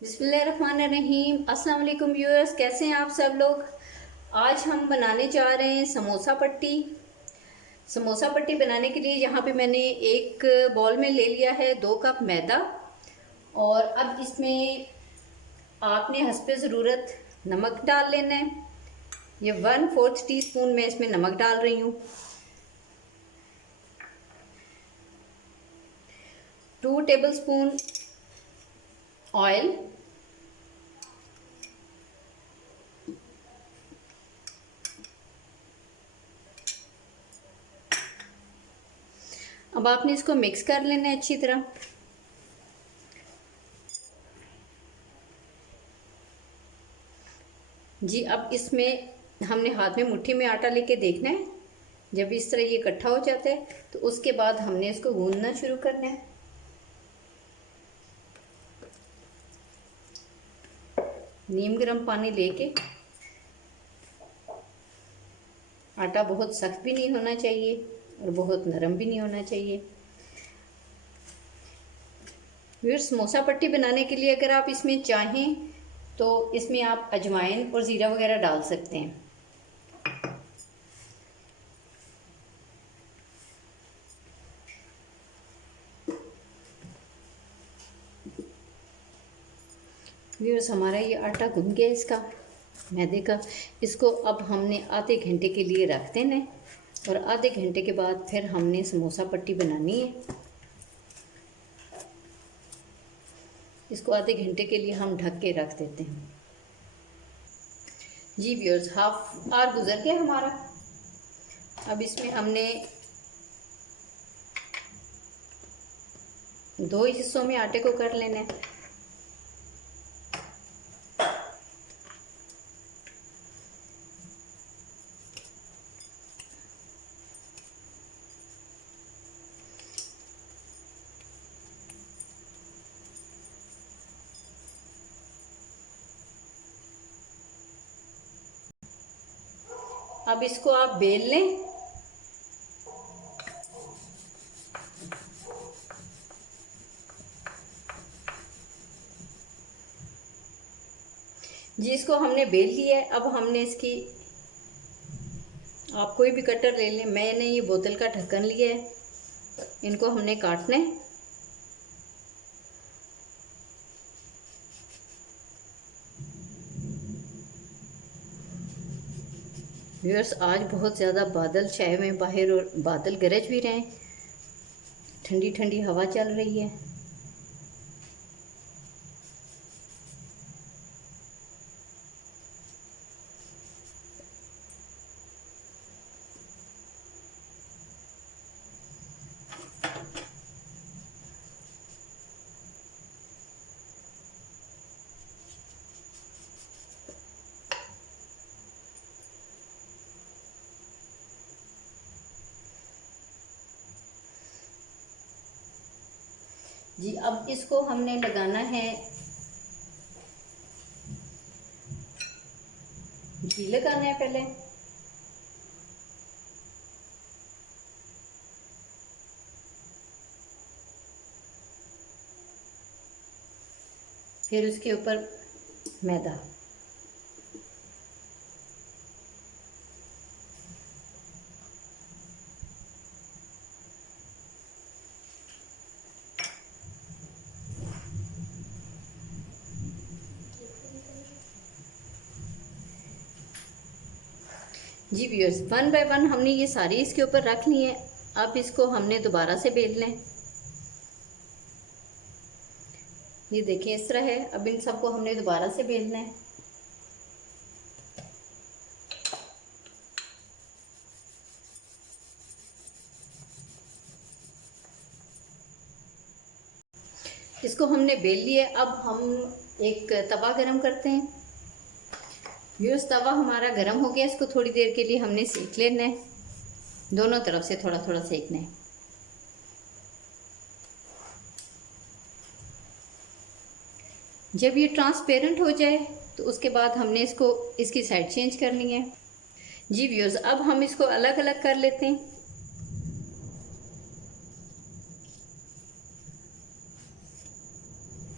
बिस्मिल्लाहिर्रहमानिर्रहीम। अस्सलाम वालेकुम व्यूअर्स, कैसे हैं आप सब लोग। आज हम बनाने जा रहे हैं समोसा पट्टी। समोसा पट्टी बनाने के लिए यहाँ पे मैंने एक बॉल में ले लिया है 2 कप मैदा। और अब इसमें आपने हस्बे ज़रूरत नमक डाल लेना है। ये 1/4 टीस्पून मैं इसमें नमक डाल रही हूँ। 2 टेबलस्पून ऑयल, अब आपने इसको मिक्स कर लेना है अच्छी तरह। जी, अब इसमें हमने हाथ में मुट्ठी में आटा लेके देखना है। जब इस तरह ये इकट्ठा हो जाता है तो उसके बाद हमने इसको गूंदना शुरू करना है। नीम गर्म पानी लेके, आटा बहुत सख्त भी नहीं होना चाहिए और बहुत नरम भी नहीं होना चाहिए। फिर समोसा पट्टी बनाने के लिए अगर आप इसमें चाहें तो इसमें आप अजवाइन और ज़ीरा वगैरह डाल सकते हैं। व्यूअर्स, हमारा ये आटा गूंद गया इसका, मैदे का। इसको अब हमने आधे घंटे के लिए रख देना है और आधे घंटे के बाद फिर हमने समोसा पट्टी बनानी है। इसको आधे घंटे के लिए हम ढक के रख देते हैं। जी व्यूअर्स, हाफ आवर गुजर गया हमारा। अब इसमें हमने 2 हिस्सों में आटे को कर लेना है। अब इसको आप बेल लें। जी, इसको हमने बेल लिया है। अब हमने इसकी, आप कोई भी कटर ले लें, मैंने ये बोतल का ढक्कन लिया है। इनको हमने काटना है। व्यूअर्स, आज बहुत ज़्यादा बादल छाए हुए हैं बाहर और बादल गरज भी रहे हैं। ठंडी ठंडी हवा चल रही है। जी, अब इसको हमने लगाना है, घी लगाना है पहले। फिर उसके ऊपर मैदा। जी व्यूअर्स, 1 बाय 1 हमने ये सारी इसके ऊपर रख ली है। अब इसको हमने दोबारा से बेलना है। ये देखिए इस तरह है। अब इन सबको हमने दोबारा से बेलना है। इसको हमने बेल लिया। अब हम एक तवा गरम करते हैं। व्यूअर्स, तवा हमारा गरम हो गया। इसको थोड़ी देर के लिए हमने सेक लेना है। दोनों तरफ से थोड़ा थोड़ा सेकना है। जब ये ट्रांसपेरेंट हो जाए तो उसके बाद हमने इसकी साइड चेंज करनी है। जी व्यूअर्स, अब हम इसको अलग अलग कर लेते हैं।